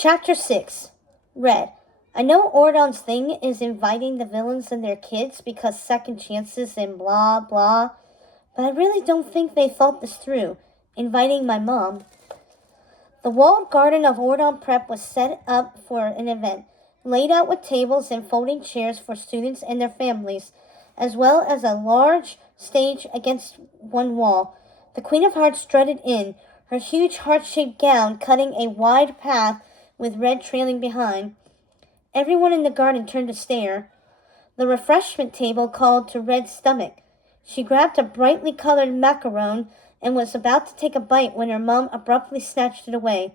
Chapter 6. Red. I know Ordon's thing is inviting the villains and their kids because second chances and blah blah, but I really don't think they thought this through, inviting my mom. The walled garden of Ordon Prep was set up for an event, laid out with tables and folding chairs for students and their families, as well as a large stage against one wall. The Queen of Hearts strutted in, her huge heart-shaped gown cutting a wide path with Red trailing behind. Everyone in the garden turned to stare. The refreshment table called to Red's stomach. She grabbed a brightly colored macaron and was about to take a bite when her mom abruptly snatched it away.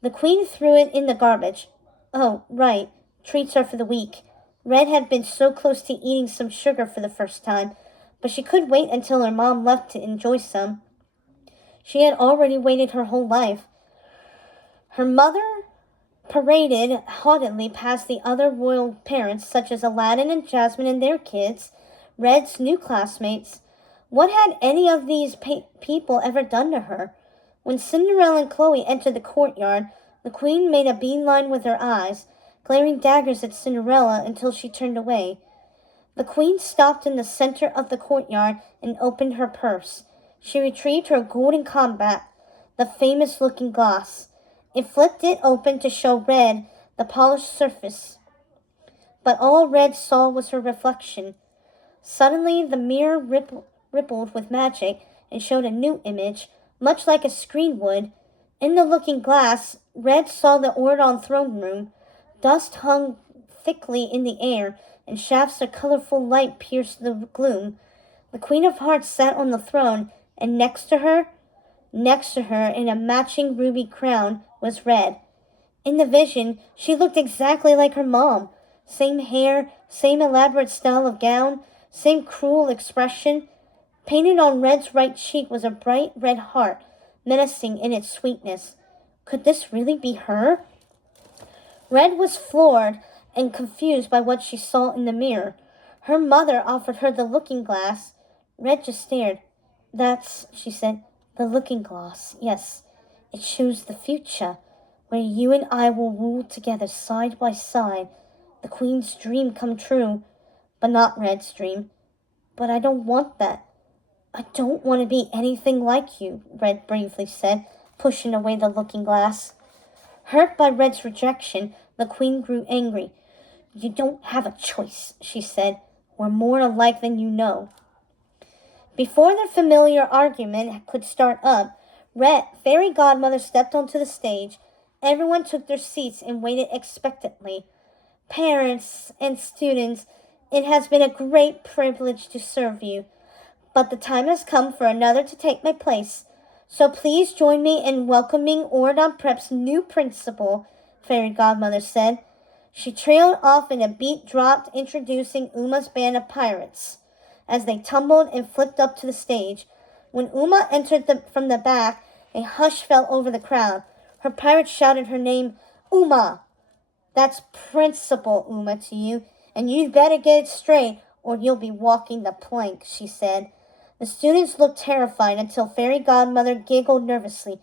The Queen threw it in the garbage. Oh, right. Treats are for the weak. Red had been so close to eating some sugar for the first time, but she could wait until her mom left to enjoy some. She had already waited her whole life. Her mother paraded haughtily past the other royal parents, such as Aladdin and Jasmine and their kids, Red's new classmates. What had any of these people ever done to her? When Cinderella and Chloe entered the courtyard, the Queen made a beeline with her eyes, glaring daggers at Cinderella until she turned away. The Queen stopped in the center of the courtyard and opened her purse. She retrieved her golden combat, the famous looking glass. It flipped it open to show Red the polished surface. But all Red saw was her reflection. Suddenly the mirror rippled with magic and showed a new image, much like a screen would. In the looking glass, Red saw the Ordon throne room. Dust hung thickly in the air, and shafts of colorful light pierced the gloom. The Queen of Hearts sat on the throne, and next to her, in a matching ruby crown, was Red. In the vision, she looked exactly like her mom. Same hair, same elaborate style of gown, same cruel expression. Painted on Red's right cheek was a bright red heart, menacing in its sweetness. Could this really be her? Red was floored and confused by what she saw in the mirror. Her mother offered her the looking glass. Red just stared. That's, she said, the looking glass. Yes, it shows the future, where you and I will rule together side by side. The Queen's dream come true, but not Red's dream. But I don't want that. I don't want to be anything like you, Red bravely said, pushing away the looking glass. Hurt by Red's rejection, the Queen grew angry. You don't have a choice, she said. We're more alike than you know. Before their familiar argument could start up, Fairy Godmother stepped onto the stage. Everyone took their seats and waited expectantly. Parents and students, it has been a great privilege to serve you, but the time has come for another to take my place. So please join me in welcoming Ordon Prep's new principal, Fairy Godmother said. She trailed off and a beat dropped, introducing Uma's band of pirates. As they tumbled and flipped up to the stage, when Uma entered from the back, a hush fell over the crowd. Her pirates shouted her name, Uma. That's Principal Uma to you, and you'd better get it straight or you'll be walking the plank, she said. The students looked terrified until Fairy Godmother giggled nervously.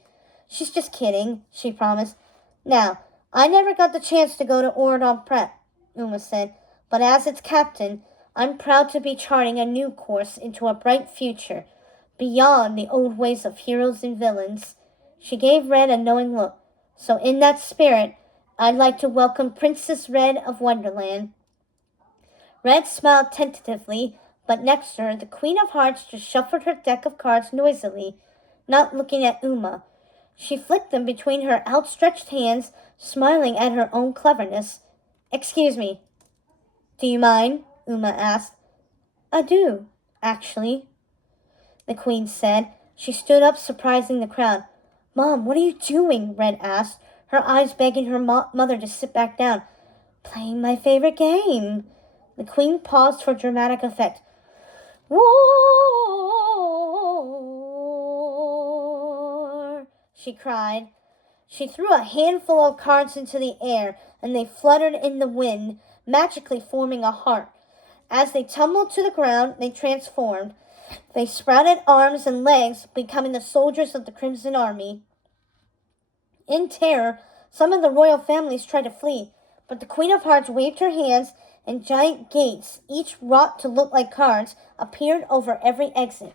She's just kidding, she promised. Now, I never got the chance to go to Ordon Prep, Uma said, but as its captain, I'm proud to be charting a new course into a bright future, beyond the old ways of heroes and villains. She gave Red a knowing look. So in that spirit, I'd like to welcome Princess Red of Wonderland. Red smiled tentatively, but next to her, the Queen of Hearts just shuffled her deck of cards noisily, not looking at Uma. She flicked them between her outstretched hands, smiling at her own cleverness. Excuse me. Do you mind? Uma asked. I do, actually, the Queen said. She stood up, surprising the crowd. Mom, what are you doing? Red asked, her eyes begging her mother to sit back down. Playing my favorite game. The Queen paused for dramatic effect. War, she cried. She threw a handful of cards into the air, and they fluttered in the wind, magically forming a heart. As they tumbled to the ground, they transformed. They sprouted arms and legs, becoming the soldiers of the Crimson Army. In terror, Some of the royal families tried to flee, but the Queen of Hearts waved her hands and giant gates, each wrought to look like cards, appeared over every exit.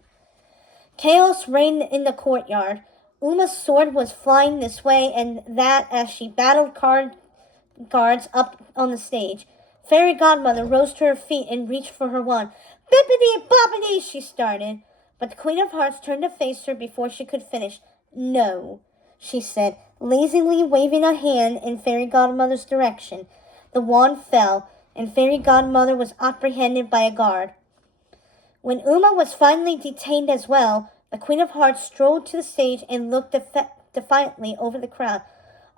Chaos reigned in the courtyard. Uma's sword was flying this way and that as she battled guards up on the stage. Fairy Godmother rose to her feet and reached for her wand. Bippity boppity, she started. But the Queen of Hearts turned to face her before she could finish. No, she said, lazily waving a hand in Fairy Godmother's direction. The wand fell, and Fairy Godmother was apprehended by a guard. When Uma was finally detained as well, the Queen of Hearts strolled to the stage and looked defiantly over the crowd.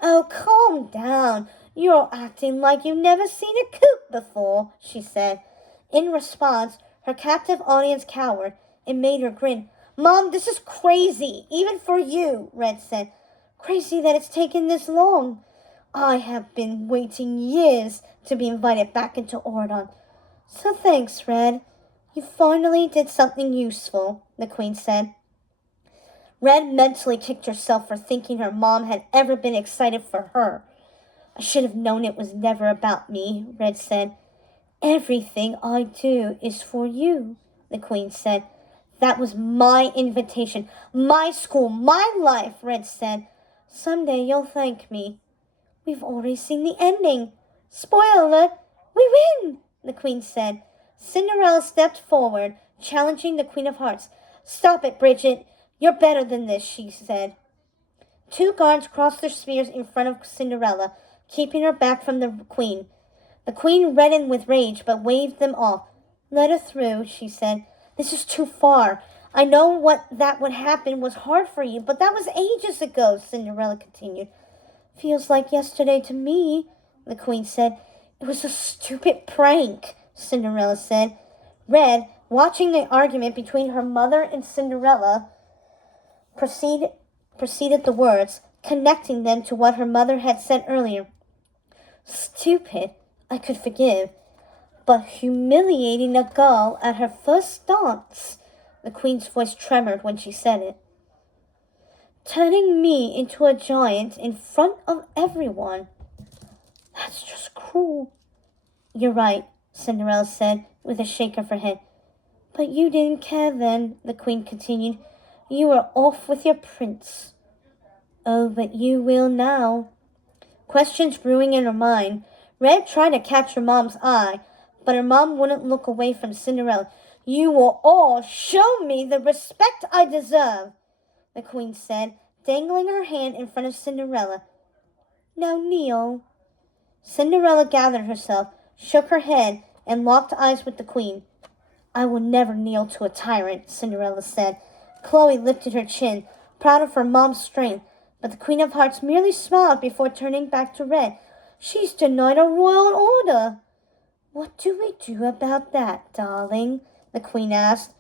Oh, calm down. You're acting like you've never seen a coop before, she said. In response, her captive audience cowered. It made her grin. Mom, this is crazy, even for you, Red said. Crazy that it's taken this long. I have been waiting years to be invited back into Ordon. So thanks, Red. You finally did something useful, the Queen said. Red mentally kicked herself for thinking her mom had ever been excited for her. I should have known it was never about me, Red said. Everything I do is for you, the Queen said. That was my invitation, my school, my life, Red said. Someday you'll thank me. We've already seen the ending. Spoiler alert, we win, the Queen said. Cinderella stepped forward, challenging the Queen of Hearts. Stop it, Bridget. You're better than this, she said. Two guards crossed their spears in front of Cinderella, keeping her back from the Queen. The Queen reddened with rage, but waved them off. Let her through, she said. This is too far. I know that would happen was hard for you, but that was ages ago, Cinderella continued. Feels like yesterday to me, the Queen said. It was a stupid prank, Cinderella said. Red, watching the argument between her mother and Cinderella, proceeded the words, connecting them to what her mother had said earlier. Stupid, I could forgive, but humiliating a girl at her first dance. The Queen's voice tremored when she said it. Turning me into a giant in front of everyone. That's just cruel. You're right, Cinderella said with a shake of her head. But you didn't care then, the Queen continued. You were off with your prince. Oh, but you will now. Questions brewing in her mind. Red tried to catch her mom's eye, but her mom wouldn't look away from Cinderella. You will all show me the respect I deserve, the Queen said, dangling her hand in front of Cinderella. Now kneel. Cinderella gathered herself, shook her head, and locked eyes with the Queen. I will never kneel to a tyrant, Cinderella said. Chloe lifted her chin, proud of her mom's strength, but the Queen of Hearts merely smiled before turning back to Red. She's denied a royal order. What do we do about that, darling? The Queen asked.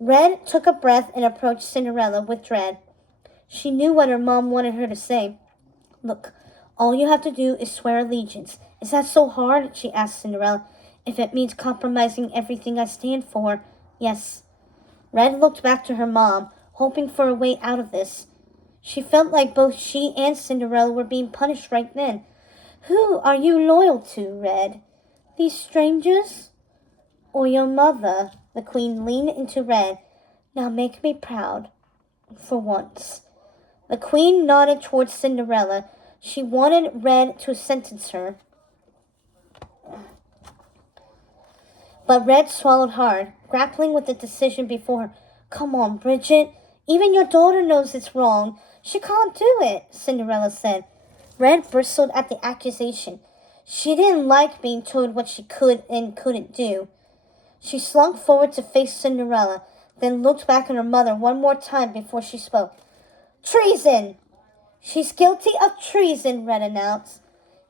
Red took a breath and approached Cinderella with dread. She knew what her mom wanted her to say. Look, all you have to do is swear allegiance. Is that so hard? She asked Cinderella. If it means compromising everything I stand for, yes. Red looked back to her mom, hoping for a way out of this. She felt like both she and Cinderella were being punished right then. Who are you loyal to, Red? These strangers? Or your mother? The Queen leaned into Red. Now make me proud. For once. The Queen nodded towards Cinderella. She wanted Red to sentence her. But Red swallowed hard, grappling with the decision before her. Come on, Bridget. Even your daughter knows it's wrong. She can't do it, Cinderella said. Red bristled at the accusation. She didn't like being told what she could and couldn't do. She slunk forward to face Cinderella, then looked back at her mother one more time before she spoke. Treason! She's guilty of treason, Red announced.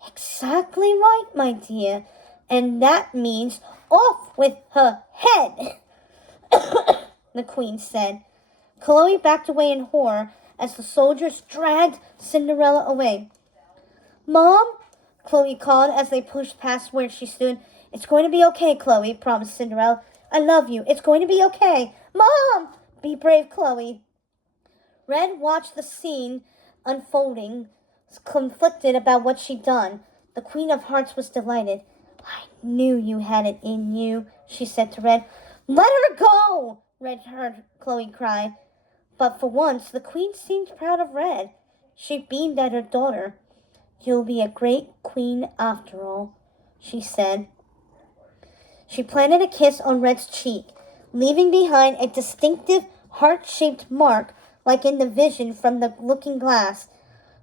Exactly right, my dear. And that means off with her head, the Queen said. Chloe backed away in horror as the soldiers dragged Cinderella away. Mom, Chloe called as they pushed past where she stood. It's going to be okay, Chloe, promised Cinderella. I love you. It's going to be okay. Mom! Be brave, Chloe. Red watched the scene unfolding conflicted about what she'd done. The Queen of Hearts was delighted. I knew you had it in you, she said to Red. Let her go! Red heard Chloe cry. But for once, the Queen seemed proud of Red. She beamed at her daughter. You'll be a great queen after all, she said. She planted a kiss on Red's cheek, leaving behind a distinctive heart-shaped mark like in the vision from the looking glass.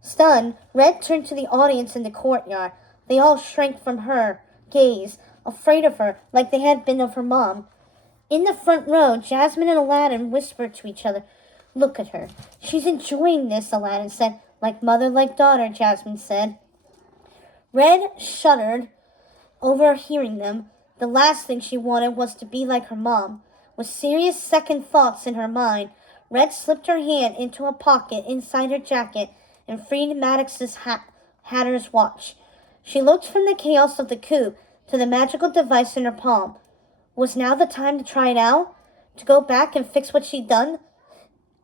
Stunned, Red turned to the audience in the courtyard. They all shrank from her gaze, afraid of her like they had been of her mom. In the front row, Jasmine and Aladdin whispered to each other. Look at her. She's enjoying this, Aladdin said. Like mother, like daughter, Jasmine said. Red shuddered over hearing them. The last thing she wanted was to be like her mom. With serious second thoughts in her mind, Red slipped her hand into a pocket inside her jacket and freed Maddox's hatter's watch. She looked from the chaos of the coup to the magical device in her palm. Was now the time to try it out? To go back and fix what she'd done?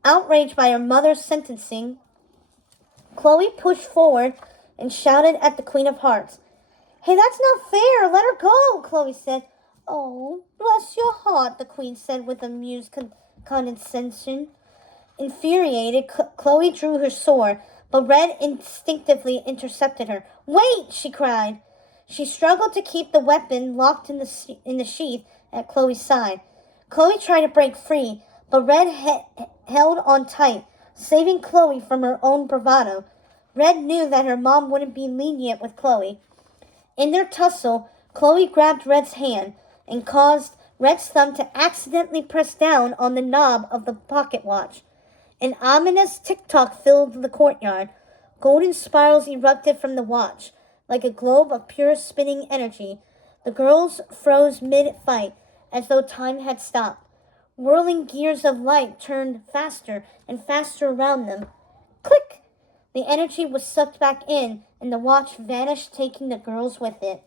Outraged by her mother's sentencing, Chloe pushed forward and shouted at the Queen of Hearts. Hey, that's not fair. Let her go, Chloe said. Oh, bless your heart, the Queen said with amused condescension. Infuriated, Chloe drew her sword, but Red instinctively intercepted her. Wait, she cried. She struggled to keep the weapon locked in the sheath at Chloe's side. Chloe tried to break free, but Red held on tight, saving Chloe from her own bravado. Red knew that her mom wouldn't be lenient with Chloe. In their tussle, Chloe grabbed Red's hand and caused Red's thumb to accidentally press down on the knob of the pocket watch. An ominous tick-tock filled the courtyard. Golden spirals erupted from the watch, like a globe of pure spinning energy. The girls froze mid-fight, as though time had stopped. Whirling gears of light turned faster and faster around them. Click! The energy was sucked back in, and the watch vanished, taking the girls with it.